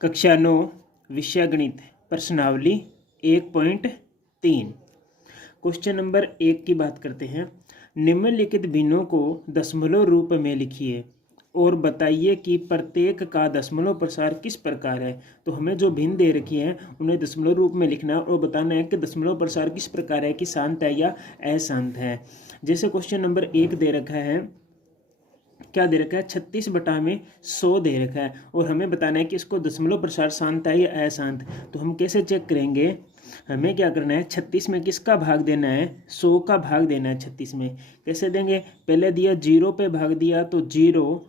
कक्षा 9 विषय गणित प्रश्नावली 1.3। क्वेश्चन नंबर 1 की बात करते हैं। निम्नलिखित भिन्नों को दशमलव रूप में लिखिए और बताइए कि प्रत्येक का दशमलव प्रसार किस प्रकार है। तो हमें जो भिन्न दे रखी हैं उन्हें दशमलव रूप में लिखना और बताना है कि दशमलव प्रसार किस प्रकार है, कि शांत है या अशांत है। जैसे क्वेश्चन नंबर 1 दे रखा है, क्या दे रखा है, 36/100 दे रखा है और हमें बताना है कि इसको दशमलव प्रसार शांत है या अशांत। तो हम कैसे चेक करेंगे, हमें क्या करना है, 36 में किसका भाग देना है, 100 का भाग देना है 36 में। कैसे देंगे, पहले दिया 0 पे भाग दिया तो 0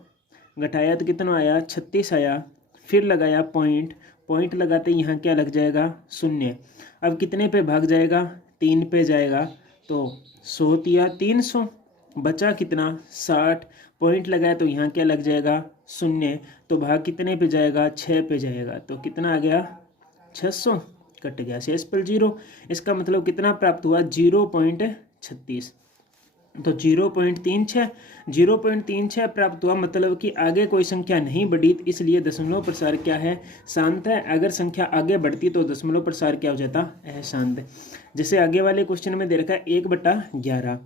घटाया तो कितना आया, 36 आया। फिर लगाया पॉइंट लगाते यहाँ क्या लग जाएगा, 0। अब कितने पे भाग जाएगा, 3 पे जाएगा तो 100 दिया 300, बचा कितना 60। पॉइंट लगाया तो यहाँ क्या लग जाएगा, 0। तो भाग कितने पे जाएगा, 6 पे जाएगा। तो कितना आ गया, 600, कट गया शेषफल 0। इसका मतलब कितना प्राप्त हुआ, 0.36। तो 0.36 प्राप्त हुआ, मतलब कि आगे कोई संख्या नहीं बढ़ी, इसलिए दशमलव प्रसार क्या है, शांत है। अगर संख्या आगे बढ़ती तो दशमलव प्रसार क्या हो जाता, अशांत। जैसे आगे वाले क्वेश्चन में दे रखा है 1/11,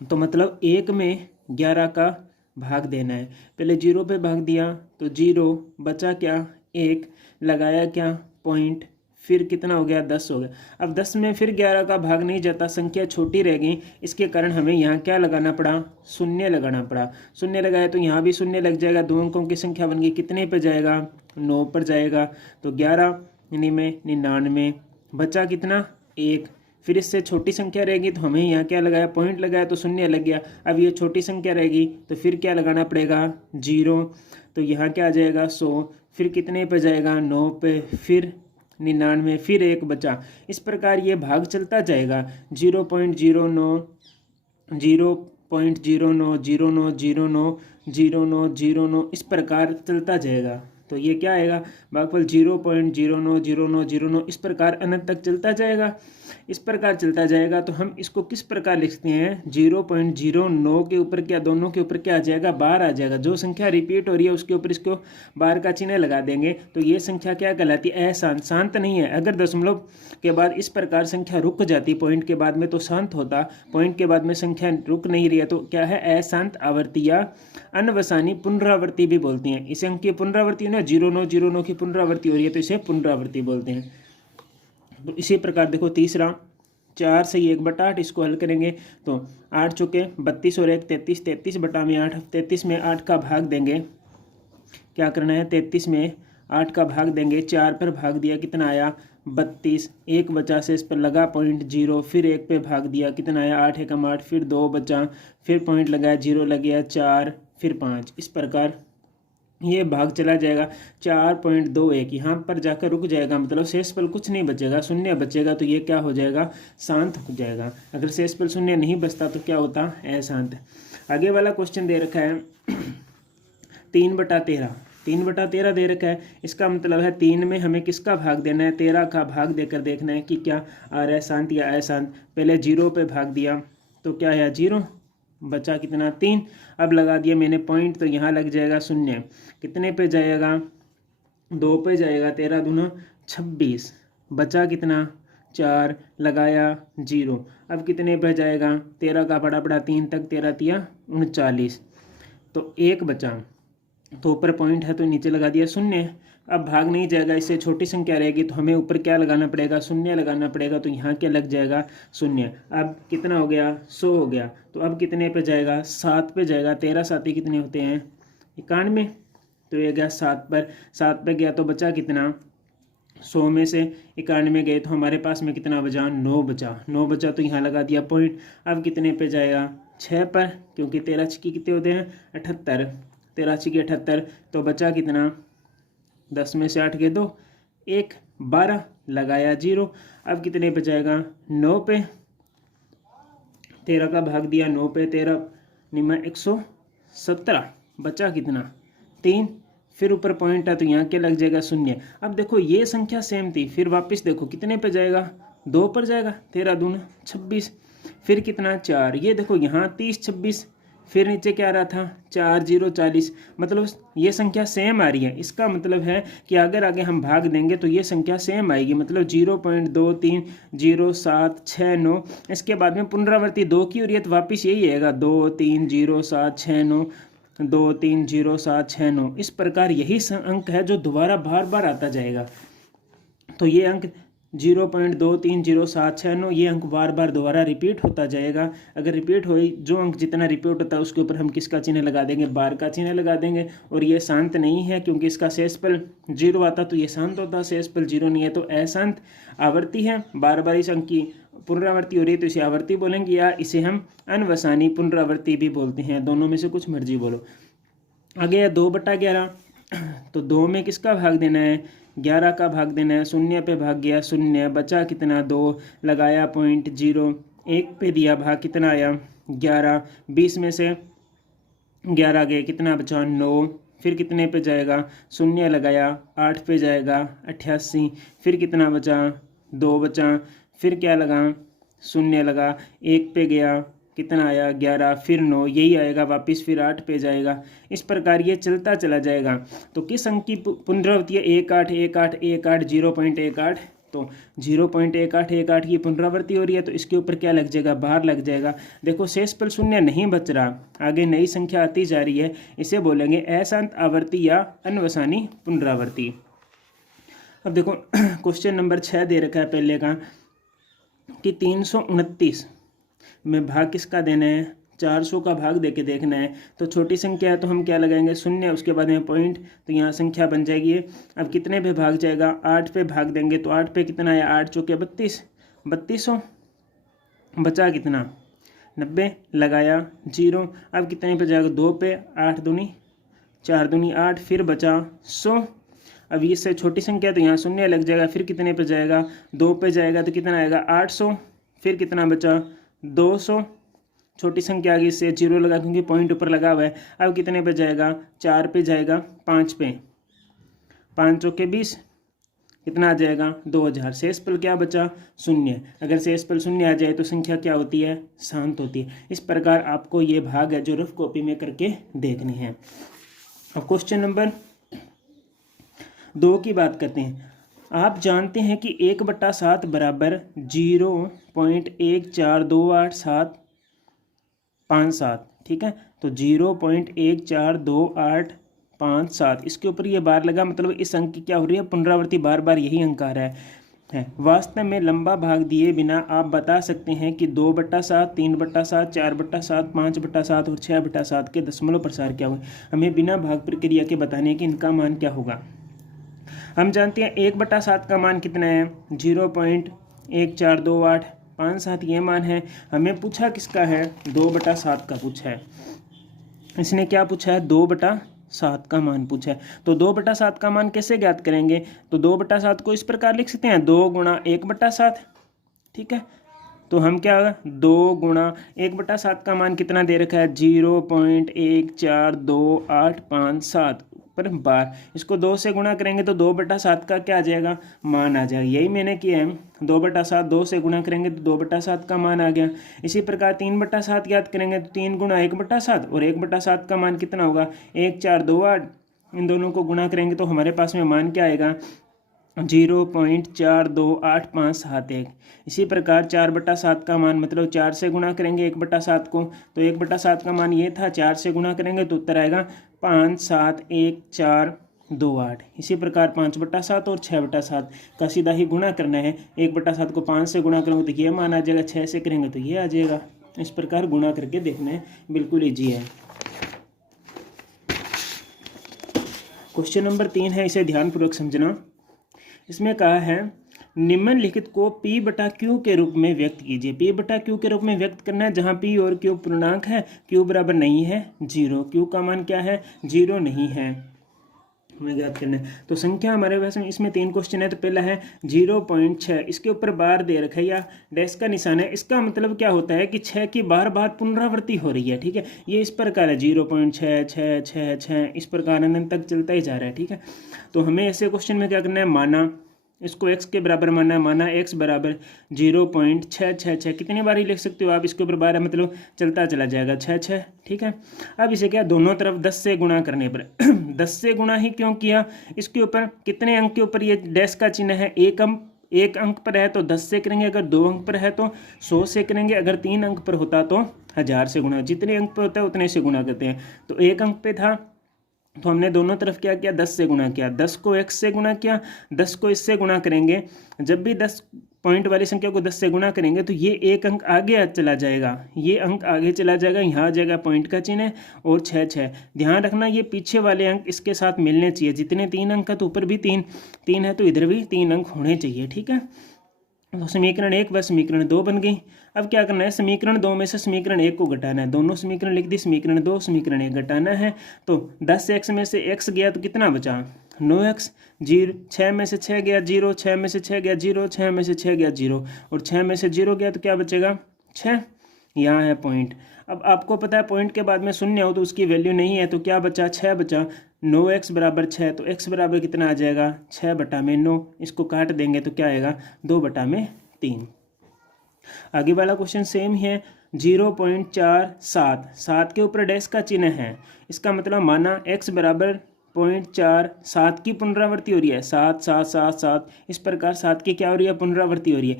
तो मतलब 1 में 11 का भाग देना है। पहले 0 पे भाग दिया तो 0, बचा क्या 1, लगाया क्या पॉइंट, फिर कितना हो गया, 10 हो गया। अब 10 में फिर 11 का भाग नहीं जाता, संख्या छोटी रह गई, इसके कारण हमें यहाँ क्या लगाना पड़ा, 0 लगाना पड़ा। 0 लगाया तो यहाँ भी 0 लग जाएगा, 2 अंकों की संख्या बन गई, कितने पे जाएगा, 9 पर जाएगा। तो 11 में 99, बचा कितना 1। फिर इससे छोटी संख्या रहेगी तो हमें यहाँ क्या लगाया, पॉइंट लगाया तो 0 लग गया। अब ये छोटी संख्या रहेगी तो फिर क्या लगाना पड़ेगा, 0। तो यहाँ क्या आ जाएगा, 100। फिर कितने पे जाएगा, 9 पे, फिर 99, फिर 1 बचा। इस प्रकार ये भाग चलता जाएगा, 0.09 0.09 09 09 09 09 इस प्रकार चलता जाएगा। तो ये क्या आएगा, भागफल 0.09 इस प्रकार अनंत तक चलता जाएगा। इस प्रकार चलता जाएगा तो हम इसको किस प्रकार लिखते हैं, 0.09 के ऊपर क्या, दोनों के ऊपर क्या आ जाएगा, बार आ जाएगा। जो संख्या रिपीट हो रही है उसके ऊपर इसको बार का चिन्ह लगा देंगे तो ये संख्या क्या कहलाती है, अशांत, शांत नहीं है। अगर दशमलव के बाद इस प्रकार संख्या रुक जाती पॉइंट के बाद में तो शांत होता, पॉइंट के बाद में संख्या रुक नहीं रही है तो क्या है, अशांत आवर्ती या अनवसानी पुनरावृत्ति भी बोलती हैं। इसे अंक की पुनरावृत्ति है ना, 0 की पुनरावृत्ति हो रही है तो इसे पुनरावृत्ति बोलते हैं। तो इसी प्रकार देखो तीसरा, 4 से 1/8 इसको हल करेंगे तो 8 चुके 32 और 1 33, 33/8, 33 में 8 का भाग देंगे। क्या करना है, 33 में 8 का भाग देंगे, 4 पर भाग दिया, कितना आया 32, 1 बचा से इस पर लगा पॉइंट 0, फिर 1 पे भाग दिया, कितना आया 8 एकम 8, फिर 2 बचा, फिर पॉइंट लगाया 0 लग गया 4, फिर 5। इस प्रकार ये भाग चला जाएगा 4.21, यहाँ पर जाकर रुक जाएगा, मतलब शेषफल कुछ नहीं बचेगा, 0 बचेगा। तो ये क्या हो जाएगा, शांत हो जाएगा। अगर शेषफल 0 नहीं बचता तो क्या होता, अशांत। आगे वाला क्वेश्चन दे रखा है 3/13 दे रखा है। इसका मतलब है 3 में हमें किसका भाग देना है, 13 का भाग देकर देखना है कि क्या आ रहा है, शांत या अशांत। पहले 0 पे भाग दिया तो क्या है, 0, बचा कितना 3। अब लगा दिया मैंने पॉइंट तो यहाँ लग जाएगा 0। कितने पे जाएगा, 2 पे जाएगा, 13 दूना 26, बचा कितना 4, लगाया 0। अब कितने पे जाएगा, 13 का बड़ा 3 तक, 13 तिया 39, तो 1 बचा। तो ऊपर पॉइंट है तो नीचे लगा दिया 0। अब भाग नहीं जाएगा, इससे छोटी संख्या रहेगी तो हमें ऊपर क्या लगाना पड़ेगा, 0 लगाना पड़ेगा। तो यहाँ क्या लग जाएगा, 0। अब कितना हो गया, 100 हो गया। तो अब कितने पे जाएगा, 7 पे जाएगा। 13 7 कितने होते हैं, 91। तो ये गया 7 पे गया तो बचा कितना, 100 में से 91 गए तो हमारे पास में कितना बचा, 9 बचा तो यहाँ लगा दिया पॉइंट। अब कितने पे जाएगा, 6 पर, क्योंकि 13 छिक्की कितने होते हैं, 78, 13 छिक्की 78। तो बचा कितना, 10 में से 8 गए 2, 1 12, लगाया 0। अब कितने पे जाएगा, 9 पे, 13 का भाग दिया 9 पे, 13 निमा 117, बचा कितना 3। फिर ऊपर पॉइंट है तो यहाँ क्या लग जाएगा, 0। अब देखो ये संख्या सेम थी, फिर वापस देखो कितने पे जाएगा, 2 पर जाएगा, 13 दूना 26, फिर कितना 4। ये देखो यहाँ 30 26, फिर नीचे क्या आ रहा था 4 0 40, मतलब ये संख्या सेम आ रही है। इसका मतलब है कि अगर आगे हम भाग देंगे तो ये संख्या सेम आएगी, मतलब 0.230769। इसके बाद में पुनरावृत्ति 2 की हो रही है तो वापिस यही आएगा 230769, 230769। इस प्रकार यही अंक है जो दोबारा बार बार आता जाएगा। तो ये अंक 0.230769 ये अंक बार बार दोबारा रिपीट होता जाएगा। अगर रिपीट हो, जो अंक जितना रिपीट होता है उसके ऊपर हम किसका चिन्ह लगा देंगे, बार का चिन्ह लगा देंगे। और ये शांत नहीं है क्योंकि इसका शेषफल 0 आता तो ये शांत होता, शेषफल 0 नहीं है तो अशांत आवर्ती है। बार बार इस अंक की पुनरावृत्ति हो रही है तो इसे आवर्ती बोलेंगे, या इसे हम अनवसानी पुनरावृत्ति भी बोलते हैं। दोनों में से कुछ मर्जी बोलो। आगे है 2/11। तो 2 में किसका भाग देना है, 11 का भाग देना है। 0 पे भाग गया 0, बचा कितना 2, लगाया पॉइंट 0, 1 पे दिया भाग कितना आया 11, 20 में से 11 गए कितना बचा 9, फिर कितने पे जाएगा 0 लगाया 8 पे जाएगा 88, फिर कितना बचा 2 बचा, फिर क्या लगा 0 लगा 1 पे गया कितना आया 11, फिर 9, यही आएगा वापस, फिर 8 पे जाएगा। इस प्रकार ये चलता चला जाएगा। तो किस अंक की पुनरावृत्ति है 18 18 18 0.18। तो 0.1818 की पुनरावृत्ति हो रही है तो इसके ऊपर क्या लग जाएगा, बाहर लग जाएगा। देखो शेषफल 0 नहीं बच रहा, आगे नई संख्या आती जा रही है, इसे बोलेंगे अशांत आवर्ती या अनवसानी पुनरावृत्ति। अब देखो क्वेश्चन नंबर 6 दे रखा है पहले का कि 329 में भाग किसका देना है, 400 का भाग देके देखना है। तो छोटी संख्या है तो हम क्या लगाएंगे 0, उसके बाद में पॉइंट, तो यहाँ संख्या बन जाएगी। अब कितने पे भाग जाएगा, 8 पे भाग देंगे तो 8 पे कितना है 8 चौके 32, 3200, बचा कितना 90, लगाया 0। अब कितने पे जाएगा 2 पे, 8 दूनी 4 दूनी 8, फिर बचा 100। अब इससे छोटी संख्या तो यहाँ 0 लग जाएगा, फिर कितने पे जाएगा 2 पे जाएगा तो कितना आएगा 800, फिर कितना बचा 200। छोटी संख्या आगे इससे 0 लगा क्योंकि पॉइंट ऊपर लगा हुआ है। अब कितने पे जाएगा 4 पे जाएगा 5 पे, 5 चौके 20, कितना आ जाएगा 2000। शेषफल क्या बचा 0। अगर शेषफल 0 आ जाए तो संख्या क्या होती है, शांत होती है। इस प्रकार आपको ये भाग है जो रफ कॉपी में करके देखनी है। अब क्वेश्चन नंबर 2 की बात करते हैं। आप जानते हैं कि 1/7 बराबर 0.1428757, ठीक है। तो 0.14287, इसके ऊपर ये बार लगा, मतलब इस अंक की क्या हो रही है, पुनरावृत्ति बार बार यही अंक आ रहा है। वास्तव में लंबा भाग दिए बिना आप बता सकते हैं कि 2/7, 3/7, 4/7, 5/7 और 6/7 के दशमलव प्रसार क्या हुए। हमें बिना भाग प्रक्रिया के बताने कि इनका मान क्या होगा। हम जानते हैं 1/7 का मान कितना है 0.142857, ये मान है। हमें पूछा किसका है 2/7 का पूछा है। इसने क्या पूछा है 2/7 का मान पूछा है। तो 2/7 का मान कैसे ज्ञात करेंगे, तो 2/7 को इस प्रकार लिख सकते हैं 2 × 1/7, ठीक है। तो हम क्या होगा 2 × 1/7 का मान कितना दे रखा है 0.142857 पर बार। इसको 2 से गुणा करेंगे तो 2/7 का क्या आ जाएगा, मान आ जाएगा। यही मैंने किया है, 2/7 2 से गुणा करेंगे तो 2/7 का मान आ गया। इसी प्रकार 3/7 ज्ञात करेंगे तो 3 × 1/7, और 1/7 का मान कितना होगा 1428। इन दोनों को गुणा करेंगे तो हमारे पास में मान क्या आएगा 0.428571। इसी प्रकार 4/7 का मान, मतलब 4 से गुणा करेंगे 1/7 को, तो 1/7 का मान ये था, 4 से गुणा करेंगे तो उत्तर आएगा 57148। इसी प्रकार 5/7 और 6/7 का सीधा ही गुणा करना है। 1/7 को 5 से गुणा करेंगे तो ये मान आ जाएगा, 6 से करेंगे तो ये आ जाएगा। इस प्रकार गुणा करके देखना है, बिल्कुल ईजी है। क्वेश्चन नंबर 3 है, इसे ध्यानपूर्वक समझना। इसमें कहा है निम्नलिखित को P/Q के रूप में व्यक्त कीजिए। P/Q के रूप में व्यक्त करना है जहां P और Q पूर्णांक है, Q बराबर नहीं है 0, Q का मान क्या है 0 नहीं है, हमें ज्ञात करना है। तो संख्या हमारे पास में इसमें 3 क्वेश्चन है। तो पहला है 0.6, इसके ऊपर बार दे रखा है या डैश का निशान है। इसका मतलब क्या होता है कि 6 की बार बार पुनरावृत्ति हो रही है, ठीक है। ये इस प्रकार है 0.66666, इस प्रकार अनंत तक चलता ही जा रहा है, ठीक है। तो हमें ऐसे क्वेश्चन में क्या करना है, माना इसको x के बराबर माना है, माना x बराबर 0.666। कितनी बार ही लिख सकते हो आप, इसके ऊपर 12 मतलब चलता चला जाएगा 6 ठीक है। अब इसे क्या दोनों तरफ 10 से गुणा करने पर 10 से गुणा ही क्यों किया, इसके ऊपर कितने अंक के ऊपर ये डैश का चिन्ह है, एक अंक पर है तो 10 से करेंगे, अगर 2 अंक पर है तो 100 से करेंगे, अगर 3 अंक पर होता तो 1000 से गुणा, जितने अंक पर होता है उतने से गुणा करते हैं। तो 1 अंक पे था तो हमने दोनों तरफ क्या किया, 10 से गुणा किया, 10 को x से गुणा किया, 10 को इससे गुणा करेंगे। जब भी 10 पॉइंट वाली संख्या को 10 से गुणा करेंगे तो ये एक अंक आगे चला जाएगा, ये अंक आगे चला जाएगा, यहाँ आ जाएगा पॉइंट का चिन्ह और 6 ध्यान रखना ये पीछे वाले अंक इसके साथ मिलने चाहिए, जितने 3 अंक है तो ऊपर भी 3 है तो इधर भी 3 अंक होने चाहिए, ठीक है। तो समीकरण 1 व समीकरण 2 बन गई। अब क्या करना है, समीकरण 2 में से समीकरण 1 को घटाना है, दोनों समीकरण लिख दी, समीकरण 2 समीकरण 1 घटाना है। तो 10x में से x गया तो कितना बचा 9x, 6 में से 6 गया 0, 6 में से 6 गया 0, 6 में से 6 गया 0 और 6 में से 0 गया तो क्या बचेगा 6, यहाँ है पॉइंट। अब आपको पता है पॉइंट के बाद में शून्य हो तो उसकी वैल्यू नहीं है, तो क्या बचा 6 बचा, 9x बराबर 6, तो x बराबर कितना आ जाएगा 6/9, इसको काट देंगे तो क्या आएगा 2/3। आगे वाला क्वेश्चन सेम ही है, 0.47, 7 के ऊपर डैश का चिन्ह है, इसका मतलब माना x बराबर 0.47 की पुनरावृत्ति हो रही है, 7 7 7 7, इस प्रकार 7 की क्या हो रही है पुनरावृत्ति हो रही है।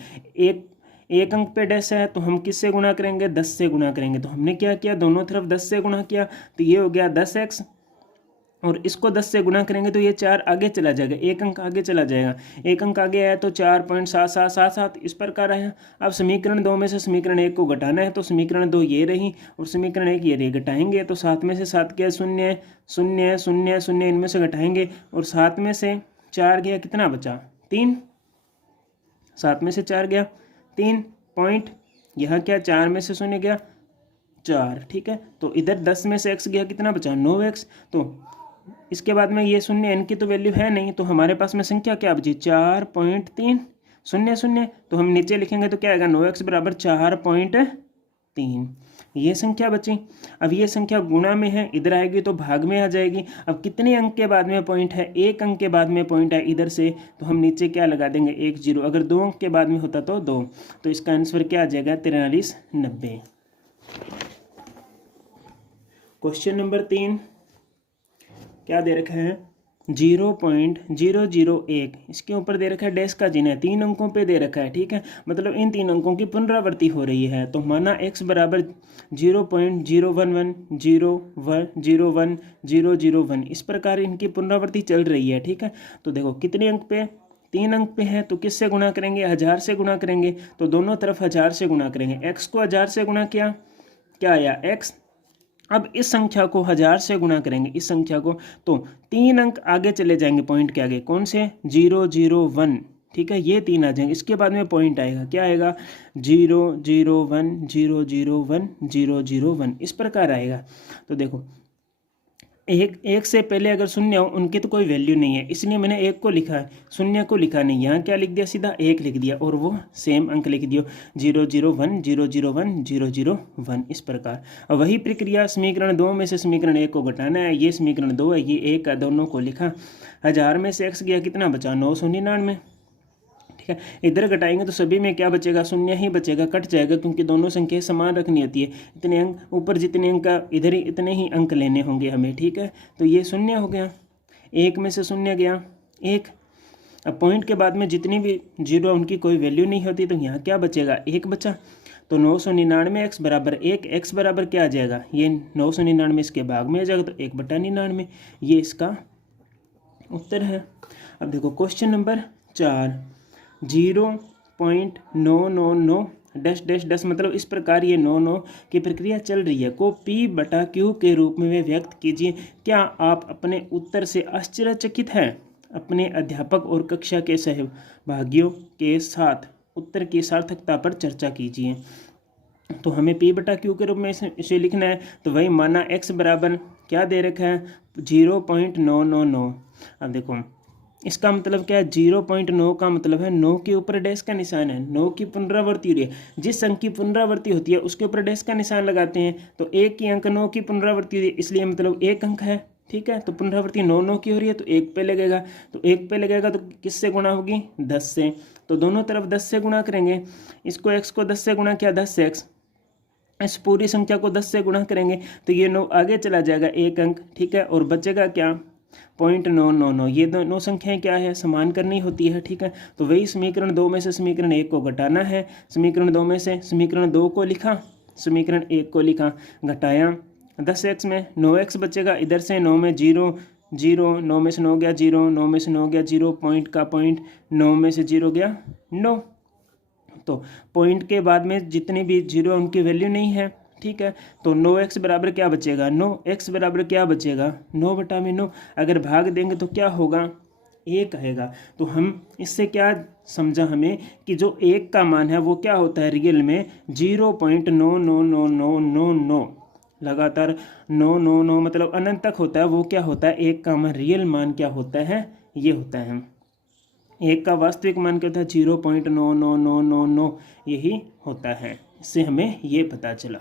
एक अंक पे डैश है तो हम किससे गुणा करेंगे 10 से गुणा करेंगे, तो हमने क्या किया दोनों तरफ 10 से गुणा किया, तो ये हो गया 10x और इसको 10 से गुणा करेंगे तो ये 4 आगे चला जाएगा, एक अंक आगे चला जाएगा, एक अंक आगे आया तो 4.7777 इस प्रकार आया। अब समीकरण 2 में से समीकरण 1 को घटाना है, तो समीकरण 2 ये रही और समीकरण 1 ये रही, घटाएंगे तो 7 में से 7 गया 0 0 0 0, इनमें से घटाएंगे और 7 में से 4 गया कितना बचा 3, 7 में से 4 गया 3 पॉइंट, यहाँ क्या 4 में से 0 गया 4, ठीक है। तो इधर 10 में से x गया कितना बचा 9x, तो इसके बाद में ये 0 n की तो वैल्यू है नहीं, तो हमारे पास में संख्या क्या बची 4.3 0 0, तो हम नीचे लिखेंगे तो क्या आएगा 9x बराबर 4.3, ये संख्या बची। अब ये संख्या गुणा में है, इधर आएगी तो भाग में आ जाएगी। अब कितने अंक के बाद में पॉइंट है, एक अंक के बाद में पॉइंट है इधर से, तो हम नीचे क्या लगा देंगे 1 0, अगर 2 अंक के बाद में होता तो 2, तो इसका आंसर क्या आ जाएगा 4390। क्वेश्चन नंबर 3 क्या दे रखा है 0.001, इसके ऊपर दे रखा है डैश का चिन्ह है, 3 अंकों पे दे रखा है, ठीक है, मतलब इन 3 अंकों की पुनरावृत्ति हो रही है। तो माना x बराबर 0.011 0 1 0 0 1, इस प्रकार इनकी पुनरावृत्ति चल रही है, ठीक है। तो देखो कितने अंक पे 3 अंक पे है, तो किससे गुणा करेंगे 1000 से गुणा करेंगे, तो दोनों तरफ 1000 से गुणा करेंगे, x को 1000 से गुणा किया क्या आया x। अब इस संख्या को 1000 से गुणा करेंगे, इस संख्या को, तो 3 अंक आगे चले जाएंगे पॉइंट के आगे, कौन से 0 0 1, ठीक है, ये 3 आ जाएंगे, इसके बाद में पॉइंट आएगा, क्या आएगा 0 0 1 0 0 1 0 0 1, इस प्रकार आएगा। तो देखो एक से पहले अगर शून्य हो उनकी तो कोई वैल्यू नहीं है, इसलिए मैंने 1 को लिखा है, शून्य को लिखा नहीं, यहाँ क्या लिख दिया सीधा 1 लिख दिया और वो सेम अंक लिख दियो 0 0 1 0 0 1 0 0 1, इस प्रकार। और वही प्रक्रिया समीकरण 2 में से समीकरण 1 को घटाना है, ये समीकरण 2 है, ये 1 है, दोनों को लिखा, 1000 में से x गया कितना बचा 999, ठीक है। इधर घटाएंगे तो सभी में क्या बचेगा 0 ही बचेगा, कट जाएगा, क्योंकि दोनों संख्या समान रखनी होती है, इतने अंक ऊपर जितने अंक का इधर ही इतने ही अंक लेने होंगे हमें, ठीक है। तो ये 0 हो गया, 1 में से 0 गया 1। अब पॉइंट के बाद में जितनी भी जीरो उनकी कोई वैल्यू नहीं होती, तो यहाँ क्या बचेगा 1 बचा, तो 999 x बराबर 1, x बराबर क्या आ जाएगा ये 999 इसके भाग में आ जाएगा, तो 1/99, ये इसका उत्तर है। अब देखो question number 4, 0.999 dash dash dash, मतलब इस प्रकार ये 9 की प्रक्रिया चल रही है, को P/Q के रूप में व्यक्त कीजिए। क्या आप अपने उत्तर से आश्चर्यचकित हैं? अपने अध्यापक और कक्षा के सहभागियों के साथ उत्तर की सार्थकता पर चर्चा कीजिए। तो हमें P/Q के रूप में इसे लिखना है, तो वही माना x बराबर क्या दे रखा है 0.999। अब देखो इसका मतलब क्या है 0.9 का मतलब है 9 के ऊपर डैश का निशान है, 9 की पुनरावृत्ति हो रही है, जिस अंक की पुनरावृत्ति होती है उसके ऊपर डैश का निशान लगाते हैं। तो एक ही अंक 9 की पुनरावृत्ति हो रही है, इसलिए मतलब एक अंक है, ठीक है। तो पुनरावृत्ति 9 9 की हो रही है तो 1 पे लगेगा, तो 1 पे लगेगा तो किससे गुणा होगी, 10 से। तो दोनों तरफ 10 से गुणा करेंगे, इसको x को 10 से गुणा किया 10x, इस पूरी संख्या को 10 से गुणा करेंगे तो ये 9 आगे चला जाएगा 1 अंक, ठीक है। और बचेगा क्या, 0.999। ये दोनों संख्याएं क्या है, समान करनी होती है, ठीक है। तो वही समीकरण 2 में से समीकरण 1 को घटाना है, समीकरण 2 में से समीकरण 2 को लिखा, समीकरण 1 को लिखा, घटाया 10x में 9x बचेगा, इधर से 9 में 0 0, 9 में से 9 गया 0, 9 में से 9 गया 0, पॉइंट का पॉइंट, 9 में से 0 गया 9। तो पॉइंट के बाद में जितनी भी 0 उनकी वैल्यू नहीं है, ठीक है। तो 9x बराबर क्या बचेगा, 9x बराबर क्या बचेगा, 9/9। अगर भाग देंगे तो क्या होगा, 1 आएगा। तो हम इससे क्या समझा हमें कि जो 1 का मान है वो क्या होता है रियल में 0.99999, लगातार 999 मतलब अनंत तक होता है, वो क्या होता है 1 का मान, रियल मान क्या होता है, ये होता है 1 का वास्तविक मान क्या होता है 0.99999, यही होता है। इससे हमें ये पता चला।